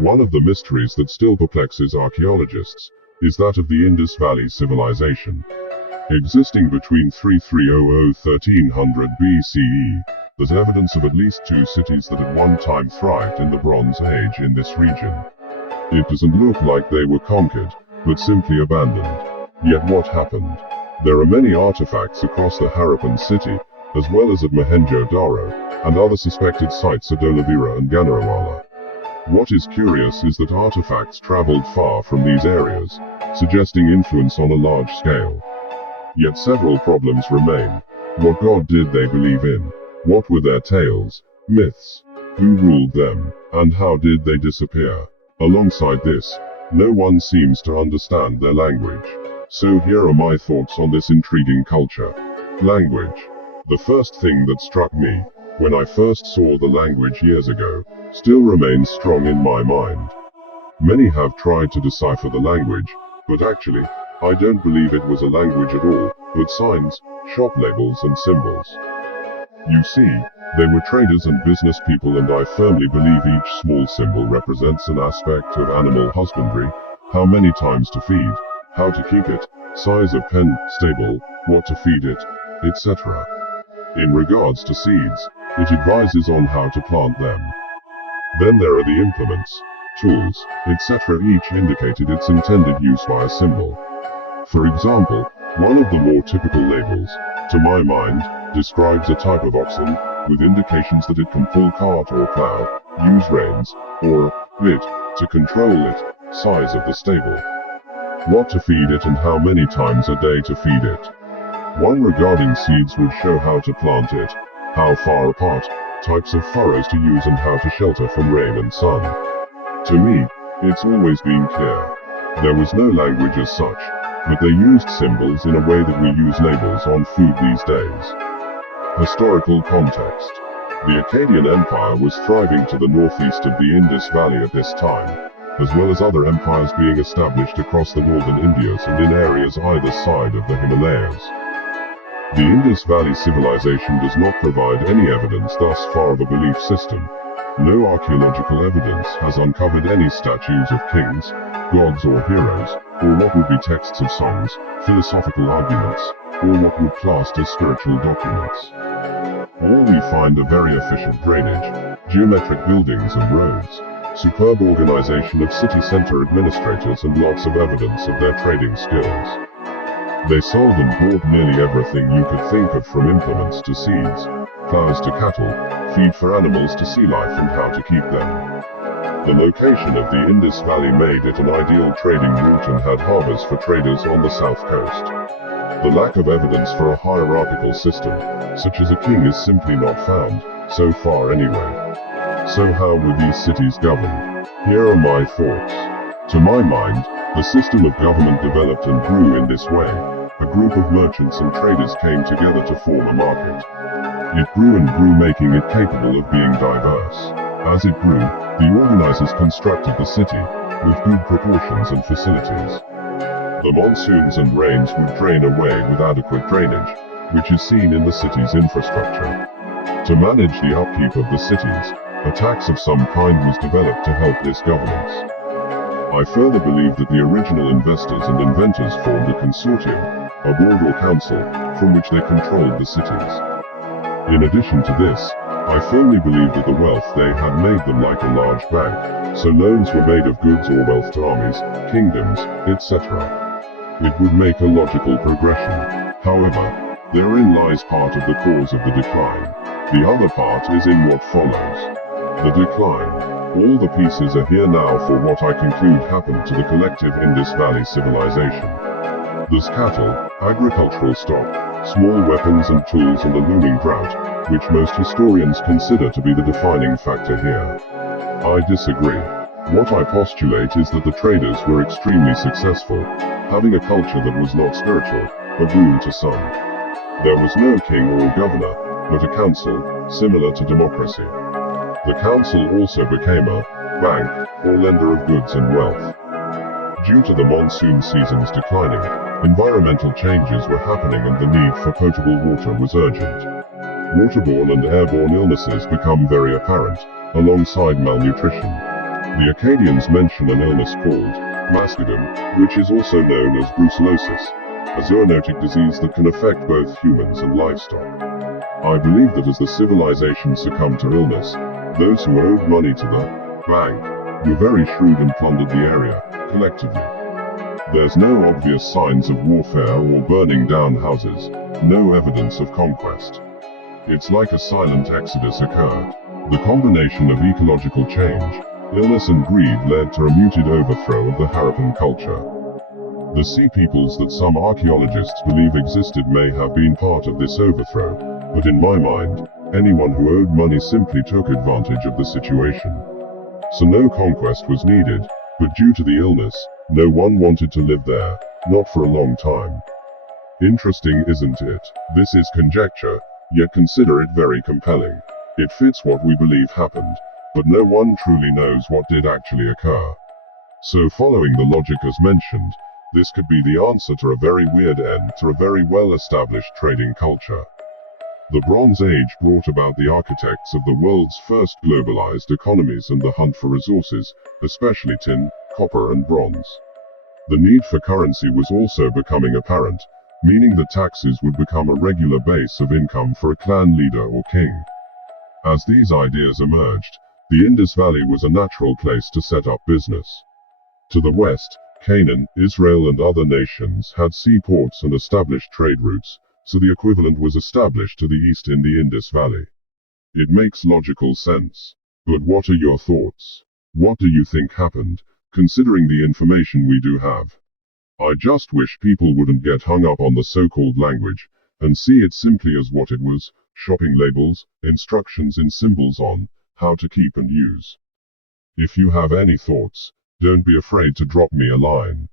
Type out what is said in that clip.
One of the mysteries that still perplexes archaeologists is that of the Indus Valley civilization. Existing between 3300–1300 BCE, there's evidence of at least 2 cities that at one time thrived in the Bronze Age in this region. It doesn't look like they were conquered, but simply abandoned. Yet what happened? There are many artifacts across the Harappan city, as well as at Mohenjo-Daro, and other suspected sites at Dholavira and Ganarawala. What is curious is that artifacts traveled far from these areas, suggesting influence on a large scale. Yet several problems remain. What god did they believe in? What were their tales, myths? Who ruled them? And how did they disappear? Alongside this, no one seems to understand their language. So here are my thoughts on this intriguing culture. Language. The first thing that struck me, when I first saw the language years ago, still remains strong in my mind. Many have tried to decipher the language, but actually, I don't believe it was a language at all, but signs, shop labels and symbols. You see, they were traders and business people, and I firmly believe each small symbol represents an aspect of animal husbandry: how many times to feed, how to keep it, size of pen, stable, what to feed it, etc. In regards to seeds, it advises on how to plant them. Then there are the implements, tools, etc. Each indicated its intended use by a symbol. For example, one of the more typical labels, to my mind, describes a type of oxen, with indications that it can pull cart or plow, use reins, or bit, to control it, size of the stable, what to feed it and how many times a day to feed it. One regarding seeds would show how to plant it, how far apart, types of furrows to use and how to shelter from rain and sun. To me, it's always been clear. There was no language as such, but they used symbols in a way that we use labels on food these days. Historical context. The Akkadian Empire was thriving to the northeast of the Indus Valley at this time, as well as other empires being established across the northern Indias and in areas either side of the Himalayas. The Indus Valley civilization does not provide any evidence thus far of a belief system. No archaeological evidence has uncovered any statues of kings, gods or heroes, or what would be texts of songs, philosophical arguments, or what would class as spiritual documents. All we find are very efficient drainage, geometric buildings and roads, superb organization of city center administrators, and lots of evidence of their trading skills. They sold and bought nearly everything you could think of, from implements to seeds, plows to cattle, feed for animals to sea life and how to keep them. The location of the Indus Valley made it an ideal trading route and had harbors for traders on the south coast. The lack of evidence for a hierarchical system, such as a king, is simply not found, so far anyway. So how were these cities governed? Here are my thoughts. To my mind, the system of government developed and grew in this way. A group of merchants and traders came together to form a market. It grew and grew, making it capable of being diverse. As it grew, the organizers constructed the city, with good proportions and facilities. The monsoons and rains would drain away with adequate drainage, which is seen in the city's infrastructure. To manage the upkeep of the cities, a tax of some kind was developed to help this governance. I further believe that the original investors and inventors formed a consortium, a board or council, from which they controlled the cities. In addition to this, I firmly believe that the wealth they had made them like a large bank, so loans were made of goods or wealth to armies, kingdoms, etc. It would make a logical progression. However, therein lies part of the cause of the decline. The other part is in what follows. The decline. All the pieces are here now for what I conclude happened to the collective Indus Valley civilization. There's cattle, agricultural stock, small weapons and tools, and a looming drought, which most historians consider to be the defining factor here. I disagree. What I postulate is that the traders were extremely successful, having a culture that was not spiritual, but ruled to some. There was no king or governor, but a council, similar to democracy. The council also became a bank, or lender of goods and wealth. Due to the monsoon seasons declining, environmental changes were happening and the need for potable water was urgent. Waterborne and airborne illnesses become very apparent, alongside malnutrition. The Akkadians mention an illness called mascodem, which is also known as brucellosis, a zoonotic disease that can affect both humans and livestock. I believe that as the civilization succumbed to illness, those who owed money to the bank were very shrewd and plundered the area, collectively. There's no obvious signs of warfare or burning down houses, no evidence of conquest. It's like a silent exodus occurred. The combination of ecological change, illness and greed led to a muted overthrow of the Harappan culture. The sea peoples that some archaeologists believe existed may have been part of this overthrow, but in my mind, anyone who owed money simply took advantage of the situation. So no conquest was needed, but due to the illness, no one wanted to live there, not for a long time. Interesting, isn't it? This is conjecture, yet consider it very compelling. It fits what we believe happened, but no one truly knows what did actually occur. So following the logic as mentioned, this could be the answer to a very weird end to a very well-established trading culture. The Bronze Age brought about the architects of the world's first globalized economies and the hunt for resources, especially tin, copper and bronze. The need for currency was also becoming apparent, meaning that taxes would become a regular base of income for a clan leader or king. As these ideas emerged, the Indus Valley was a natural place to set up business. To the west, Canaan, Israel and other nations had seaports and established trade routes, so the equivalent was established to the east in the Indus Valley. It makes logical sense. But what are your thoughts? What do you think happened, considering the information we do have? I just wish people wouldn't get hung up on the so-called language, and see it simply as what it was, shopping labels, instructions in symbols on how to keep and use. If you have any thoughts, don't be afraid to drop me a line.